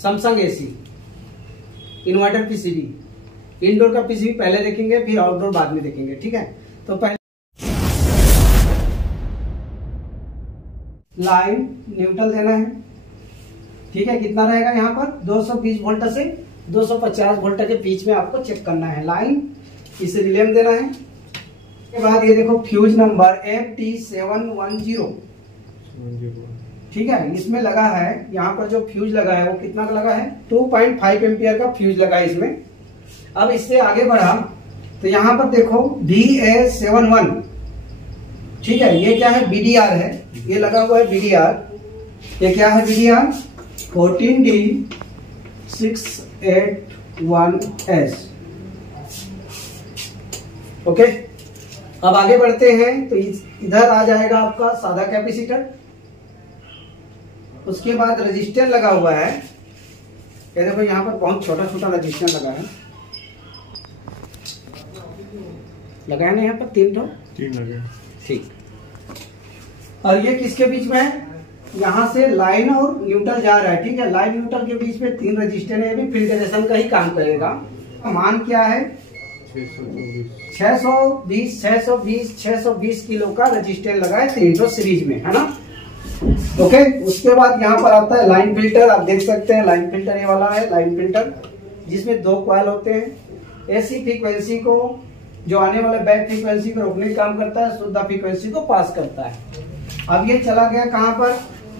Samsung AC, inverter PCB. Indoor का PCB पहले देखेंगे, फिर आउटडोर बाद में देखेंगे, ठीक है। तो पहले लाइन न्यूट्रल देना है, ठीक है। कितना रहेगा यहाँ पर 220 वोल्ट से 250 वोल्ट के बीच में आपको चेक करना है लाइन। इसे रिले में देना है। उसके बाद ये देखो फ्यूज नंबर FT710, ठीक है। इसमें लगा है, यहाँ पर जो फ्यूज लगा है वो कितना का लगा है 2.5 एम्पियर का फ्यूज लगा है इसमें। अब इससे आगे बढ़ा तो यहाँ पर देखो DA71, ठीक है। ये क्या है BDR है, ये लगा हुआ है BDR। ये क्या है BDR 14D681S, ओके। अब आगे बढ़ते हैं तो इधर आ जाएगा आपका सादा कैपेसिटर। उसके बाद रजिस्टर लगा हुआ है, ये देखो यहाँ पर बहुत छोटा छोटा रजिस्टर लगा है, लगाया ना यहाँ पर 3 लगे, ठीक। और ये किसके बीच में है, यहाँ से लाइन और न्यूट्रल जा रहा है, ठीक है। लाइन न्यूट्रल के बीच में 3 रजिस्टर है, भी फिल्टरेशन का ही काम करेगा। मान क्या है 620 किलो का रजिस्टर लगा है 300 सीरीज में, है ना, ओके। उसके बाद यहाँ पर आता है लाइन फिल्टर। आप देख सकते हैं लाइन फिल्टर ये वाला है लाइन फिल्टर, जिसमें 2 कॉइल होते हैं। एसी फ्रीक्वेंसी को, जो आने वाले बैक फ्रीक्वेंसी को रोकने का काम करता है, शुद्ध फ्रीक्वेंसी को पास करता है। अब ये चला गया कहाँ पर,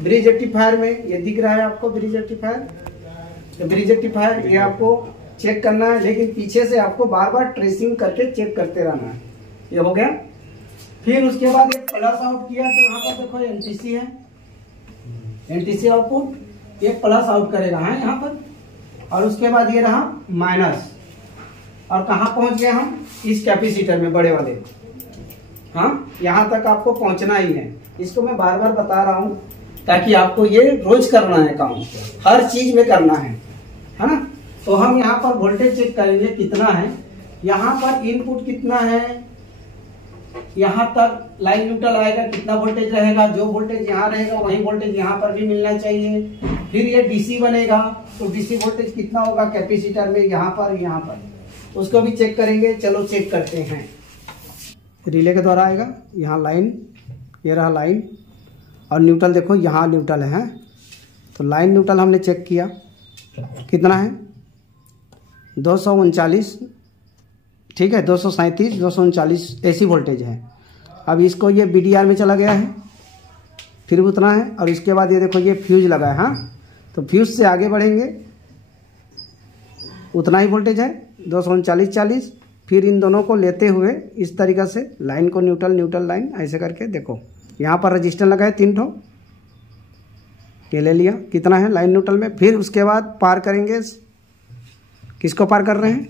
ब्रिज रेक्टिफायर में। ये दिख रहा है आपको ब्रिज रेक्टिफायर, तो ब्रिज रेक्टिफायर ये आपको चेक करना है, लेकिन पीछे से आपको बार बार ट्रेसिंग करके चेक करते रहना है। ये हो गया। फिर उसके बाद एक प्लस आउट किया तो यहाँ पर देखो एनटीसी है, एनटीसी आउटपुट, एक प्लस आउट करेगा है यहाँ पर। और उसके बाद ये रहा माइनस। और कहाँ पहुंच गए हम, इस कैपेसिटर में बड़े वाले, हाँ, यहाँ तक आपको पहुंचना ही है। इसको मैं बार बार बता रहा हूँ ताकि आपको ये रोज करना है काम, हर चीज में करना है ना। तो हम यहाँ पर वोल्टेज चेक करेंगे कितना है, यहाँ पर इनपुट कितना है, यहाँ तक लाइन न्यूट्रल आएगा कितना वोल्टेज रहेगा, जो वोल्टेज यहाँ रहेगा वही वोल्टेज यहाँ पर भी मिलना चाहिए। फिर ये डीसी बनेगा तो डीसी वोल्टेज कितना होगा कैपेसिटर में, यहाँ पर, उसको भी चेक करेंगे। चलो चेक करते हैं। रिले के द्वारा आएगा, यहाँ लाइन, ये रहा लाइन, और न्यूट्रल देखो यहाँ न्यूट्रल है। तो लाइन न्यूट्रल हमने चेक किया, कितना है 239, ठीक है, 237 239 एसी वोल्टेज है। अब इसको ये BDR में चला गया है, फिर उतना है। और इसके बाद ये देखो ये फ्यूज लगा है, हाँ, तो फ्यूज से आगे बढ़ेंगे, उतना ही वोल्टेज है 239 40। फिर इन दोनों को लेते हुए इस तरीक़ा से लाइन को न्यूट्रल न्यूट्रल लाइन ऐसे करके देखो, यहाँ पर रजिस्टर लगा है 3 ठो, ये ले लिया, कितना है लाइन न्यूट्रल में। फिर उसके बाद पार करेंगे, किसको पार कर रहे हैं,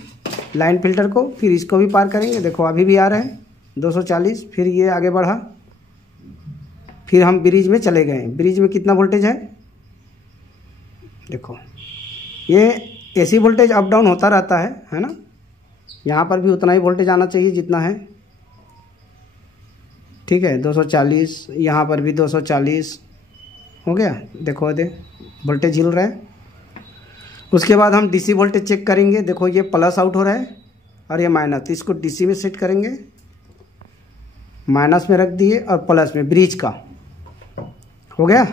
लाइन फिल्टर को। फिर इसको भी पार करेंगे, देखो अभी भी आ रहा है 240। फिर ये आगे बढ़ा, फिर हम ब्रिज में चले गए। ब्रिज में कितना वोल्टेज है, देखो ये एसी वोल्टेज अप डाउन होता रहता है ना। यहाँ पर भी उतना ही वोल्टेज आना चाहिए जितना है, ठीक है, 240। यहाँ पर भी 240 हो गया, देखो दे वोल्टेज हिल रहा है। उसके बाद हम डीसी वोल्टेज चेक करेंगे, देखो ये प्लस आउट हो रहा है और ये माइनस, इसको डीसी में सेट करेंगे, माइनस में रख दिए और प्लस में ब्रिज का हो गया।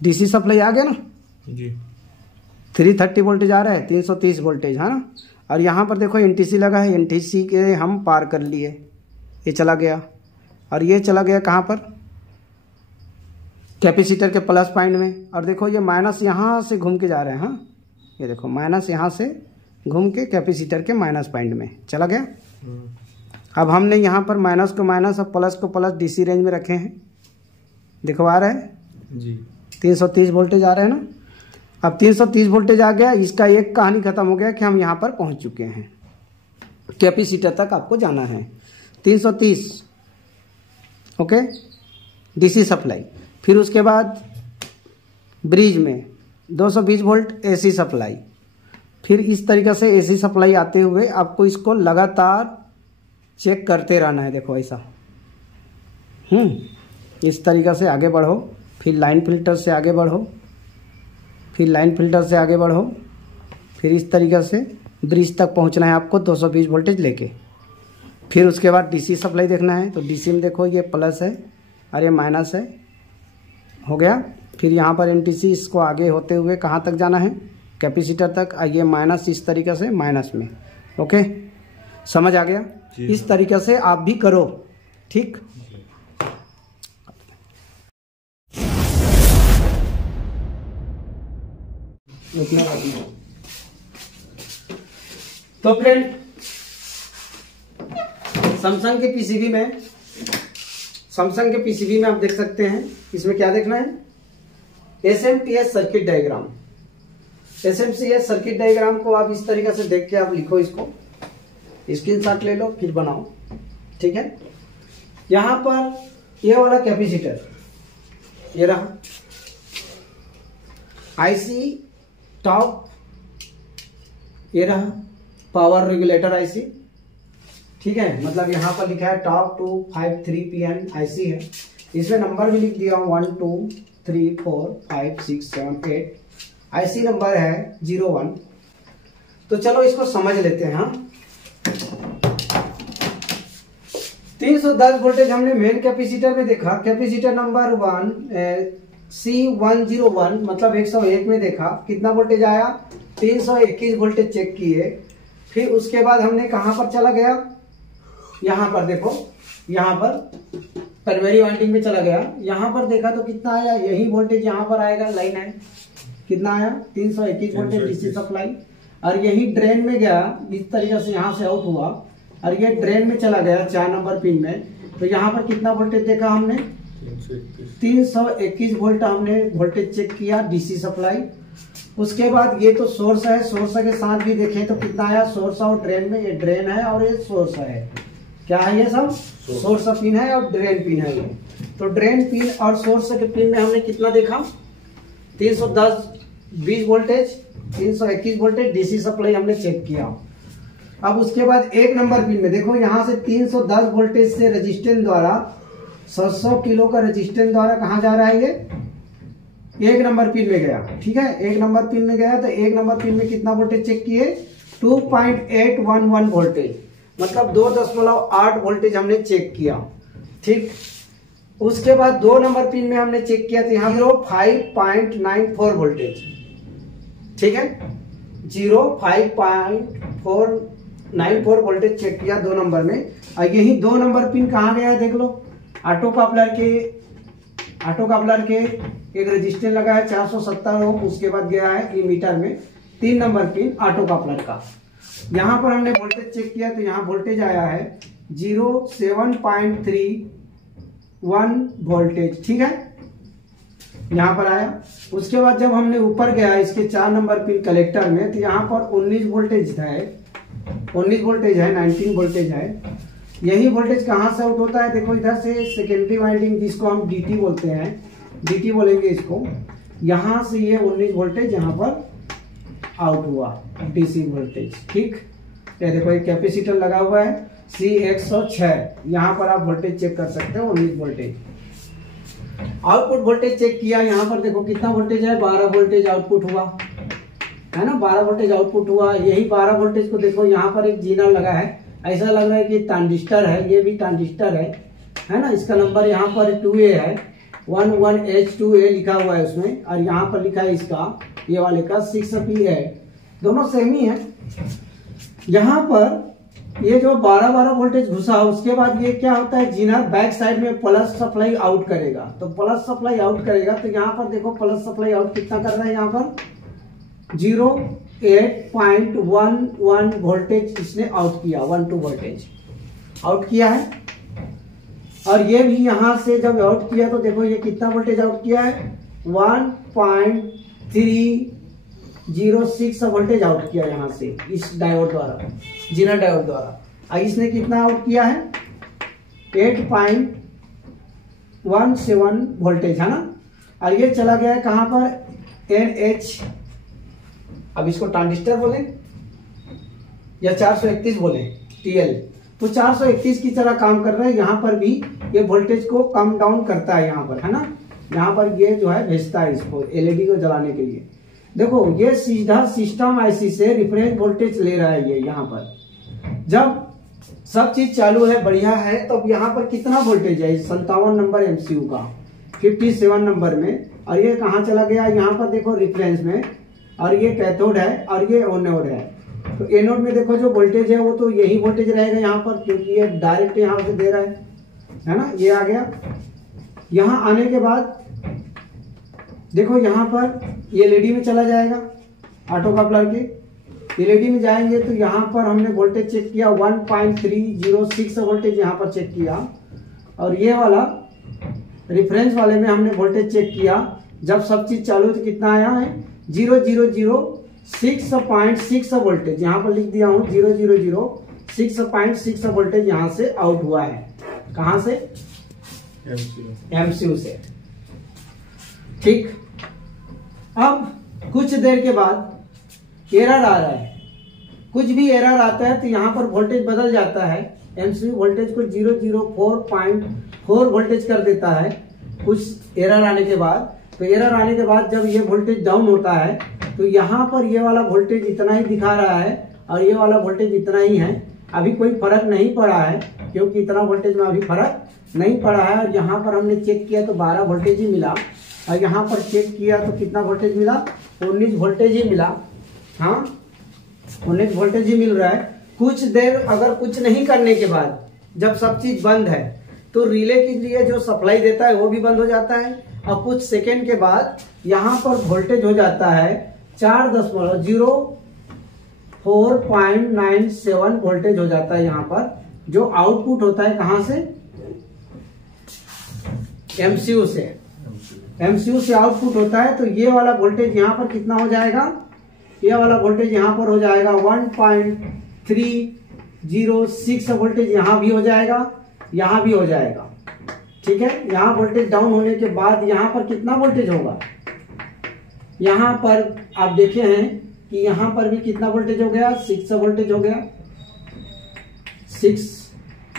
डीसी सप्लाई आ गया ना जी, 330 वोल्टेज आ रहा है, 330 वोल्टेज, है ना। और यहाँ पर देखो एनटीसी लगा है, एनटीसी के हम पार कर लिए, ये चला गया। और ये चला गया कहाँ पर, कैपेसिटर के प्लस पॉइंट में। और देखो ये माइनस यहाँ से घूम के जा रहे हैं, हाँ, ये देखो माइनस यहाँ से घूम के कैपेसिटर के माइनस पॉइंट में चला गया। अब हमने यहाँ पर माइनस को माइनस और प्लस को प्लस डीसी रेंज में रखे हैं, देखो आ रहा है जी, 330 वोल्टेज आ रहा है ना। अब 330 वोल्टेज आ गया, इसका एक कहानी खत्म हो गया कि हम यहाँ पर पहुँच चुके हैं, कैपेसिटर तक आपको जाना है 330, ओके, डीसी सप्लाई। फिर उसके बाद ब्रिज में 220 वोल्ट एसी सप्लाई। फिर इस तरीक़े से एसी सप्लाई आते हुए आपको इसको लगातार चेक करते रहना है, देखो ऐसा, इस तरीक़े से आगे बढ़ो। फिर लाइन फिल्टर से आगे बढ़ो, फिर लाइन फिल्टर से आगे बढ़ो, फिर इस तरीके से ब्रिज तक पहुंचना है आपको 220 वोल्टेज लेके। फिर उसके बाद डीसी सप्लाई देखना है, तो डीसी में देखो ये प्लस है और ये माइनस है, हो गया। फिर यहाँ पर एनटीसी, इसको आगे होते हुए कहाँ तक जाना है, कैपेसिटर तक, ये माइनस इस तरीके से माइनस में। ओके, समझ आ गया? इस तरीके से आप भी करो, ठीक। तो फ्रेंड, सैमसंग के पीसीबी में आप देख सकते हैं, इसमें क्या देखना है, SMPS circuit diagram. SMPS circuit diagram को आप इस तरीके से देख के आप लिखो, इसको स्क्रीनशॉट ले लो, फिर बनाओ, ठीक है। यहां पर ये वाला कैपेसिटर, ये रहा आईसी टॉप, ये रहा पावर रेगुलेटर आईसी, ठीक है। मतलब यहाँ पर लिखा है टॉप 253PN आईसी है। इसमें नंबर भी लिख दिया 1 2 3 4 5 6 7 8, आईसी नंबर है 01। तो चलो इसको समझ लेते हैं। हाँ, 310 वोल्टेज हमने मेन कैपेसिटर में देखा, कैपेसिटर नंबर 1 C101 मतलब 101 में देखा, कितना वोल्टेज आया, 321 वोल्टेज चेक किए। फिर उसके बाद हमने कहां पर चला गया, यहां पर देखो, यहां पर प्राइमरी वाइंडिंग में चला गया, यहां पर देखा तो कितना आया, यही वोल्टेज यहां पर आएगा, लाइन है, कितना आया 321 वोल्टेज डीसी सप्लाई। और यही ड्रेन में गया, इस तरीके से यहां से आउट हुआ और ये ड्रेन में चला गया 4 नंबर पिन में, तो यहाँ पर कितना वोल्टेज देखा हमने, 321 वोल्ट हमने वोल्टेज चेक किया डीसी सप्लाई। उसके बाद ये तो सोर्स है, सोर्स के साथ भी देखें तो कितना आया, सोर्स और ड्रेन में, ये ड्रेन है और ये सोर्स है, क्या है ये सब, सोर्स पिन है और ड्रेन पिन है ये। तो ड्रेन पिन और सोर्स के पिन में हमने कितना देखा, 310 वोल्टेज, 321 वोल्टेज डीसी सप्लाई हमने चेक किया। अब उसके बाद 1 नंबर पिन में देखो, यहां से 310 वोल्टेज से रेजिस्टेंस द्वारा 700 किलो का रेजिस्टेंस द्वारा कहां जा रहा है, ये 1 नंबर पिन में गया, ठीक है। 1 नंबर पिन में गया तो 1 नंबर पिन में कितना वोल्टेज चेक किए, 2.811 वोल्टेज, मतलब 2.8 वोल्टेज हमने चेक किया, ठीक। उसके बाद 2 नंबर पिन में हमने चेक किया तो यहाँ पर 5.94 वोल्टेज, ठीक है, 5.494 वोल्टेज चेक किया 2 नंबर में। और यही 2 नंबर पिन कहाँ गया है, देख लो, ऑटो कपलर के एक रेजिस्टेंस लगा है 470 ओम, उसके बाद गया है इमीटर में 3 नंबर पिन ऑटो कपलर का। यहां पर हमने वोल्टेज चेक किया तो यहाँ वोल्टेज आया है 07.31 वोल्टेज, ठीक है, यहां पर आया। उसके बाद जब हमने ऊपर गया इसके 4 नंबर पिन कलेक्टर में तो यहाँ पर 19 वोल्टेज है, 19 वोल्टेज है। यही वोल्टेज कहां से आउट होता है, देखो इधर से सेकेंडरी वाइंडिंग, जिसको हम डीटी बोलते हैं, डीटी बोलेंगे इसको, यहां से ये 19 वोल्टेज यहां पर आउट हुआ डीसी वोल्टेज, ठीक। ये देखो एक कैपेसिटर लगा हुआ है C106, यहां पर आप वोल्टेज चेक कर सकते हो 19 वोल्टेज। आउटपुट वोल्टेज चेक किया, यहां पर देखो कितना वोल्टेज है, 12 वोल्टेज आउटपुट हुआ है ना, 12 वोल्टेज आउटपुट हुआ। यही 12 वोल्टेज को देखो यहाँ पर एक जीना लगा है, ऐसा लग रहा है कि ट्रांजिस्टर है, ये भी ट्रांजिस्टर है ना। इसका नंबर यहाँ पर 2A है, 11H2A लिखा हुआ है उसमें, और यहाँ पर लिखा है इसका, ये वाले का 6P है, दोनों सेम ही है। यहाँ पर ये जो 12 वोल्टेज घुसा, उसके बाद ये क्या होता है, जीना बैक साइड में प्लस सप्लाई आउट करेगा, तो प्लस सप्लाई आउट करेगा तो यहाँ पर देखो प्लस सप्लाई आउट कितना कर रहा है, यहाँ पर 08.11 वोल्टेज इसने आउट किया, 12 वोल्टेज आउट किया है। और ये भी यहां से जब आउट किया तो देखो ये कितना वोल्टेज आउट किया है, 1.306 वोल्टेज आउट किया यहां से इस डायोड द्वारा, जीना डायोड द्वारा। और इसने कितना आउट किया है, 8.17 वोल्टेज, है ना। और ये चला गया है कहां पर, NH, अब इसको ट्रांजिस्टर बोले या 431 बोले, TL, तो 431 की तरह काम कर रहा है। यहाँ पर भी ये वोल्टेज को कम डाउन करता है यहाँ पर, है ना, यहाँ पर ये जो है भेजता है इसको LED को जलाने के लिए। देखो ये सीधा सिस्टम आईसी से रेफरेंस वोल्टेज ले रहा है। ये यहाँ पर जब सब चीज चालू है, बढ़िया है, तो यहाँ पर कितना वोल्टेज है 57 नंबर एमसीयू का 57 नंबर में, और ये कहाँ चला गया यहाँ पर देखो रेफरेंस में, और ये कैथोड है और ये एनोड है। तो एनोड में देखो जो वोल्टेज है वो तो यही वोल्टेज रहेगा यहाँ पर, क्योंकि ये डायरेक्ट यहाँ से दे रहा है ना। ये आ गया। यहाँ आने के बाद देखो यहाँ पर ये एलईडी में चला जाएगा, ऑटो कपलर के एलईडी में जाएंगे तो यहाँ पर हमने वोल्टेज चेक किया 1.306 वोल्टेज यहाँ पर चेक किया, और ये वाला रेफरेंस वाले में हमने वोल्टेज चेक किया। जब सब चीज चालू तो कितना आया है 0006.6 वोल्टेज, यहाँ पर लिख दिया हूँ 0006.6 वोल्टेज यहाँ से आउट हुआ है। कहाँ से? एमसीयू से। ठीक, अब कुछ देर के बाद एरर आ रहा है। कुछ भी एरर आता है तो यहाँ पर वोल्टेज बदल जाता है। एमसीयू वोल्टेज को 004.4 वोल्टेज कर देता है कुछ एरर आने के बाद। तो एरर आने के बाद जब ये वोल्टेज डाउन होता है तो यहाँ पर ये वाला वोल्टेज इतना ही दिखा रहा है और ये वाला वोल्टेज इतना ही है। अभी कोई फर्क नहीं पड़ा है, क्योंकि इतना वोल्टेज में अभी फर्क नहीं पड़ा है। और यहाँ पर हमने चेक किया तो 12 वोल्टेज ही मिला, और यहाँ पर चेक किया तो कितना वोल्टेज मिला 19 वोल्टेज ही मिला। हाँ, 19 वोल्टेज ही मिल रहा है। कुछ देर अगर कुछ नहीं करने के बाद जब सब चीज बंद है तो रिले के लिए जो सप्लाई देता है वो भी बंद हो जाता है, और कुछ सेकेंड के बाद यहाँ पर वोल्टेज हो जाता है 4.97 वोल्टेज हो जाता है यहाँ पर, जो आउटपुट होता है कहाँ से? एमसीयू से। एमसीयू से आउटपुट होता है। तो ये वाला वोल्टेज यहाँ पर कितना हो जाएगा? ये वाला वोल्टेज यहाँ पर हो जाएगा 1.306 वोल्टेज, यहाँ भी हो जाएगा, यहाँ भी हो जाएगा। ठीक है, यहाँ वोल्टेज डाउन होने के बाद यहाँ पर कितना वोल्टेज होगा? यहाँ पर आप देखे हैं कि यहाँ पर भी कितना वोल्टेज हो गया? 6 वोल्टेज हो गया, 6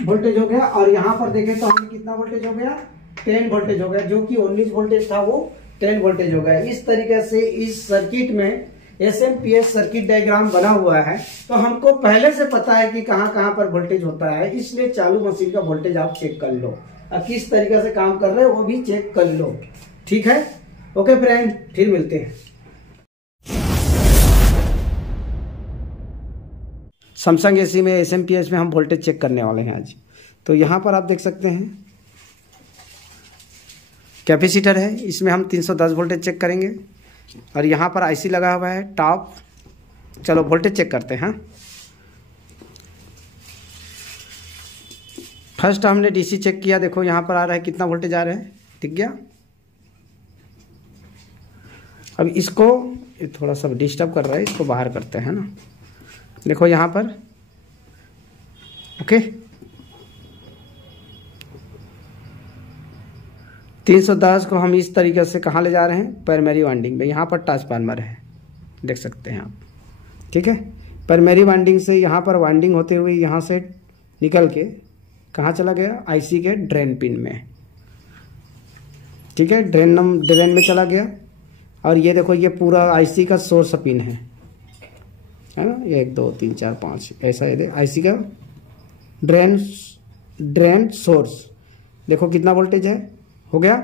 वोल्टेज हो गया। और यहाँ पर देखें तो हमें कितना वोल्टेज हो गया? 10 वोल्टेज हो गया, जो कि 19 वोल्टेज था वो 10 वोल्टेज हो गया। इस तरीके से इस सर्किट में एसएमपीएस सर्किट डायग्राम बना हुआ है। तो हमको पहले से पता है कि कहाँ कहाँ पर वोल्टेज होता है, इसलिए चालू मशीन का वोल्टेज आप चेक कर लो, और किस तरीके से काम कर रहे हो वो भी चेक कर लो। ठीक है, ओके फ्रेंड, फिर मिलते हैं। सैमसंग एसी में एसएमपीएस में हम वोल्टेज चेक करने वाले हैं आज। तो यहाँ पर आप देख सकते हैं कैपेसिटर है, इसमें हम 310 वोल्टेज चेक करेंगे, और यहाँ पर आईसी लगा हुआ है टॉप। चलो वोल्टेज चेक करते हैं। फर्स्ट हमने डीसी चेक किया, देखो यहाँ पर आ रहा है कितना वोल्टेज आ रहा है, दिख गया। अब इसको थोड़ा सा डिस्टर्ब कर रहा है, इसको बाहर करते हैं ना। देखो यहाँ पर ओके 310 को हम इस तरीके से कहाँ ले जा रहे हैं? प्राइमरी वाइंडिंग में। यहाँ पर ट्रांसफार्मर है, देख सकते हैं आप। ठीक है, प्राइमरी वाइंडिंग से यहाँ पर वाइंडिंग होते हुए यहाँ से निकल के कहाँ चला गया? आईसी के ड्रेन पिन में। ठीक है, ड्रेन में चला गया। और ये देखो ये पूरा आईसी का सोर्स पिन है ना, 1 2 3 4 5 ऐसा है आईसी का ड्रेन सोर्स। देखो कितना वोल्टेज है, हो गया।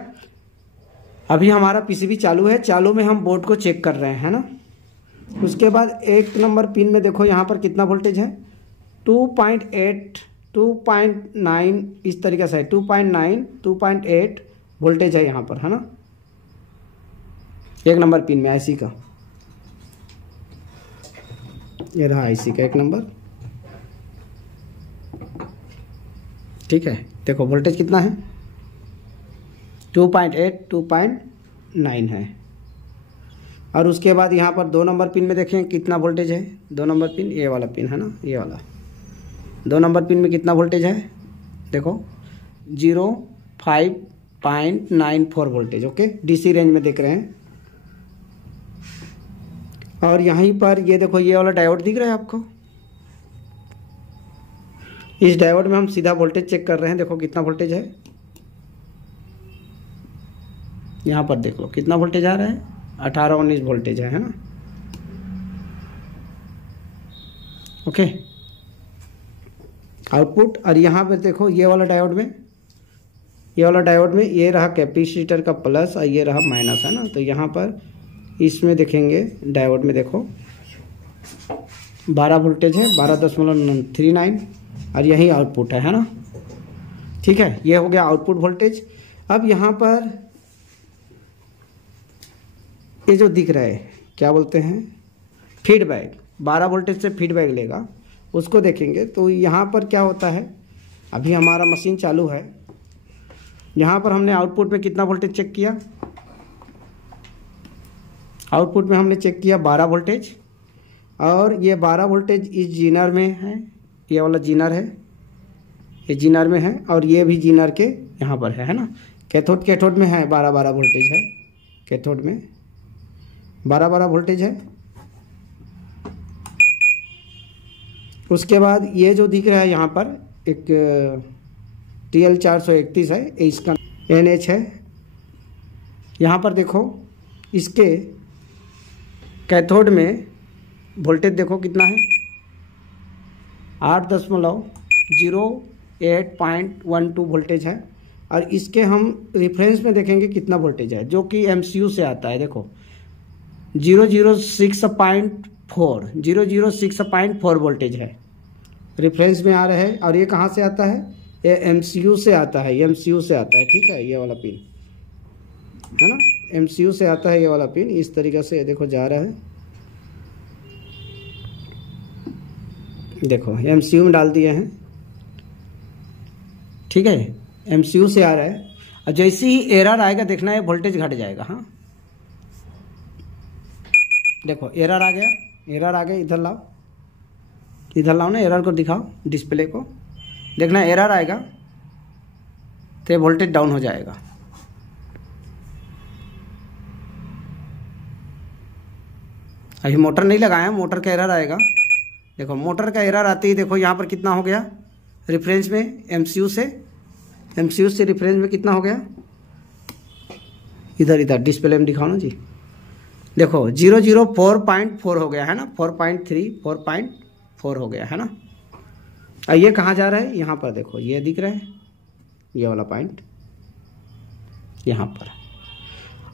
अभी हमारा पीसीबी चालू है, चालू में हम बोर्ड को चेक कर रहे हैं ना। उसके बाद 1 नंबर पिन में देखो यहाँ पर कितना वोल्टेज है? 2.8 2.9 इस तरीके से है, 2.9 2.8 वोल्टेज है यहाँ पर, है ना। 1 नंबर पिन में आईसी का, ये रहा आईसी का 1 नंबर। ठीक है, देखो वोल्टेज कितना है? 2.8 2.9 है। और उसके बाद यहाँ पर 2 नंबर पिन में देखें कितना वोल्टेज है। 2 नंबर पिन, ये वाला पिन है ना, ये वाला 2 नंबर पिन में कितना वोल्टेज है? देखो 05.94 वोल्टेज। ओके, डीसी रेंज में देख रहे हैं। और यहीं पर ये देखो ये वाला डायोड दिख रहा है आपको। इस डायोड में हम सीधा वोल्टेज चेक कर रहे हैं। देखो कितना वोल्टेज है, यहाँ पर देख लो कितना वोल्टेज आ रहा है, 18-19 वोल्टेज है ना। Okay, output. और यहाँ पे देखो ये वाला डायोड में, ये रहा कैपेसिटर का प्लस और ये रहा माइनस, है ना। तो यहाँ पर इसमें देखेंगे डायोड में देखो 12 वोल्टेज है, 12.39, और यही आउटपुट है ना। ठीक है, ये हो गया आउटपुट वोल्टेज। अब यहाँ पर ये जो दिख रहा है क्या बोलते हैं, फीडबैक, 12 वोल्टेज से फीडबैक लेगा, उसको देखेंगे। तो यहाँ पर क्या होता है, अभी हमारा मशीन चालू है, यहाँ पर हमने आउटपुट में कितना वोल्टेज चेक किया, आउटपुट में हमने चेक किया 12 वोल्टेज, और ये 12 वोल्टेज इस जीनर में है, ये वाला जीनर है, ये जीनर में है, और ये भी जीनर के यहाँ पर है ना। कैथोड में है 12 वोल्टेज है, कैथोड में 12 वोल्टेज है। उसके बाद ये जो दिख रहा है यहाँ पर एक TL431 है, इसका NH है। यहाँ पर देखो इसके कैथोड में वोल्टेज देखो कितना है, 8.08.12 वोल्टेज है। और इसके हम रेफरेंस में देखेंगे कितना वोल्टेज है, जो कि MCU से आता है। देखो 006.4 वोल्टेज है, रेफरेंस में आ रहा है। और ये कहाँ से आता है, ये MCU से आता है, MCU से आता है। ठीक है, ये वाला पिन है ना, MCU से आता है ये वाला पिन। इस तरीके से देखो जा रहा है, देखो MCU में डाल दिए हैं। ठीक है, MCU से आ रहा है। और जैसे ही एरर आएगा देखना है वोल्टेज घट जाएगा। हाँ देखो एरर आ गया, इधर लाओ ना, एरर को दिखाओ, डिस्प्ले को देखना, एरर आएगा तो वोल्टेज डाउन हो जाएगा। अभी मोटर नहीं लगाया, मोटर का एरर आएगा। देखो मोटर का एरर आते ही देखो यहाँ पर कितना हो गया, रेफरेंस में MCU से रेफरेंस में कितना हो गया, इधर डिस्प्ले में दिखाओ ना जी। देखो 004.4 हो गया है ना, 4.4 हो गया है ना। और ये कहाँ जा रहा है, यहाँ पर देखो ये दिख रहा है, ये वाला पॉइंट यहाँ पर।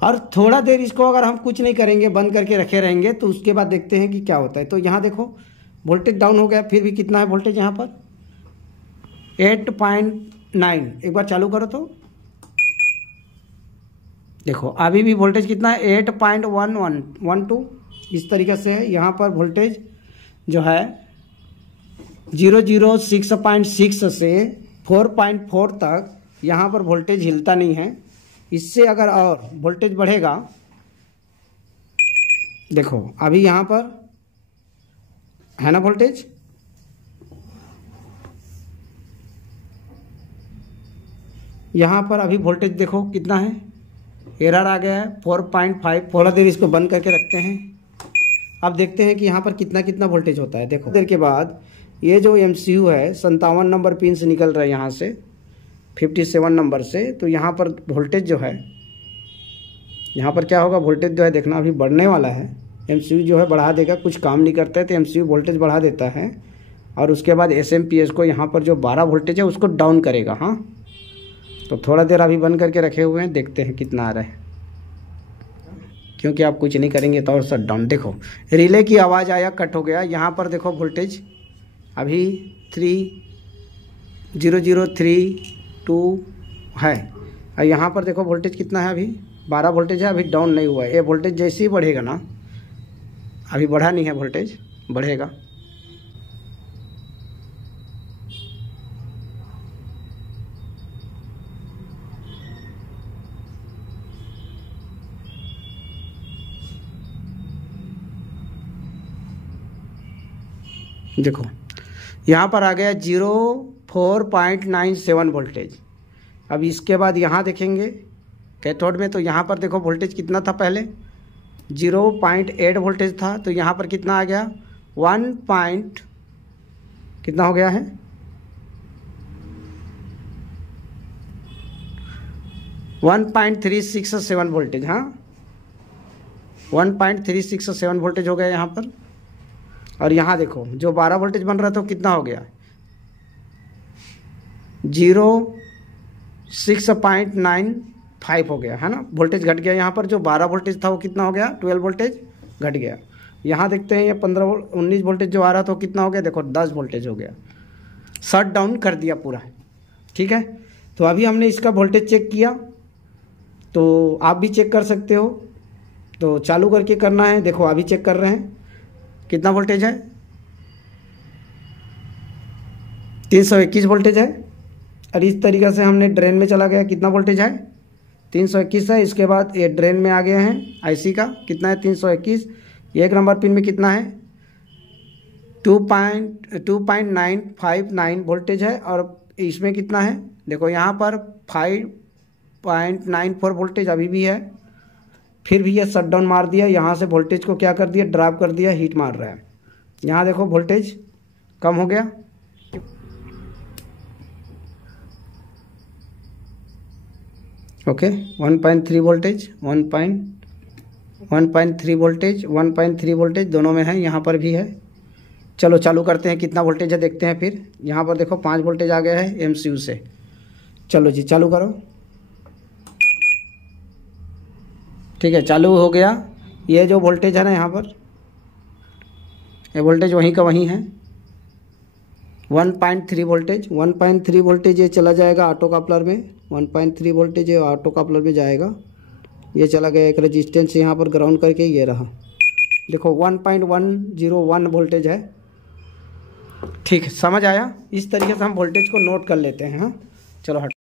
और थोड़ा देर इसको अगर हम कुछ नहीं करेंगे, बंद करके रखे रहेंगे, तो उसके बाद देखते हैं कि क्या होता है। तो यहाँ देखो वोल्टेज डाउन हो गया, फिर भी कितना है वोल्टेज यहाँ पर 8.9। एक बार चालू करो तो देखो अभी भी वोल्टेज कितना है 8.1112। इस तरीके से है। यहाँ पर वोल्टेज जो है 006.6 से 4.4 तक यहाँ पर वोल्टेज हिलता नहीं है। इससे अगर और वोल्टेज बढ़ेगा, देखो अभी यहाँ पर है ना वोल्टेज, यहाँ पर अभी वोल्टेज देखो कितना है, एरर आ गया है 4.5। थोड़ा देर इसको बंद करके रखते हैं। अब देखते हैं कि यहाँ पर कितना वोल्टेज होता है। देखो देर के बाद ये जो MCU है 57 नंबर पिन से निकल रहा है, यहाँ से 57 नंबर से। तो यहाँ पर वोल्टेज जो है, यहाँ पर क्या होगा, वोल्टेज जो है देखना अभी बढ़ने वाला है। MCU जो है बढ़ा देगा, कुछ काम नहीं करता है तो MCU वोल्टेज बढ़ा देता है। और उसके बाद SMPS को यहाँ पर जो 12 वोल्टेज है उसको डाउन करेगा। हाँ तो थोड़ा देर अभी बंद करके रखे हुए हैं, देखते हैं कितना आ रहा है। क्योंकि आप कुछ नहीं करेंगे तो और शट डाउन। देखो रिले की आवाज़ आया, कट हो गया। यहाँ पर देखो वोल्टेज अभी 30032 है। और यहाँ पर देखो वोल्टेज कितना है, अभी 12 वोल्टेज है, अभी डाउन नहीं हुआ है। ये वोल्टेज जैसे ही बढ़ेगा ना, अभी बढ़ा नहीं है वोल्टेज, बढ़ेगा। देखो यहाँ पर आ गया 04.97 वोल्टेज। अब इसके बाद यहाँ देखेंगे कैथोड में, तो यहाँ पर देखो वोल्टेज कितना था, पहले 0.8 वोल्टेज था। तो यहाँ पर कितना आ गया, कितना हो गया है, 1.367 वोल्टेज। हाँ 1.367 वोल्टेज हो गया यहाँ पर। और यहाँ देखो जो 12 वोल्टेज बन रहा था तो कितना हो गया, 06.95 हो गया है ना, वोल्टेज घट गया। यहाँ पर जो 12 वोल्टेज था वो कितना हो गया, 12 वोल्टेज घट गया। यहाँ देखते हैं ये 19 वोल्टेज जो आ रहा था तो कितना हो गया, देखो 10 वोल्टेज हो गया, शट डाउन कर दिया पूरा। ठीक है, तो अभी हमने इसका वोल्टेज चेक किया, तो आप भी चेक कर सकते हो। तो चालू करके करना है, देखो अभी चेक कर रहे हैं कितना वोल्टेज है, 321 वोल्टेज है। और इस तरीक़े से हमने ड्रेन में चला गया, कितना वोल्टेज है, 321 है। इसके बाद ये ड्रेन में आ गए हैं आईसी का, कितना है 321। एक नंबर पिन में कितना है 2.959 वोल्टेज है। और इसमें कितना है, देखो यहाँ पर 5.94 वोल्टेज अभी भी है। फिर भी ये शट डाउन मार दिया, यहाँ से वोल्टेज को क्या कर दिया, ड्रॉप कर दिया, हीट मार रहा है। यहाँ देखो वोल्टेज कम हो गया। ओके 1.3 वोल्टेज 1.3 वोल्टेज 1.3 वोल्टेज दोनों में है, यहाँ पर भी है। चलो चालू करते हैं कितना वोल्टेज है देखते हैं। फिर यहाँ पर देखो 5 वोल्टेज आ गया है एमसीयू से। चलो जी चालू करो। ठीक है चालू हो गया। ये जो वोल्टेज है ना यहाँ पर, ये वोल्टेज वहीं का वहीं है, 1.3 वोल्टेज 1.3 वोल्टेज ये चला जाएगा ऑटो कपलर में। 1.3 वोल्टेज ये ऑटो कपलर में जाएगा। ये चला गया एक रेजिस्टेंस यहाँ पर ग्राउंड करके, ये रहा देखो 1.101 वोल्टेज है। ठीक है समझ आया। इस तरीके से हम वोल्टेज को नोट कर लेते हैं। हाँ चलो हट।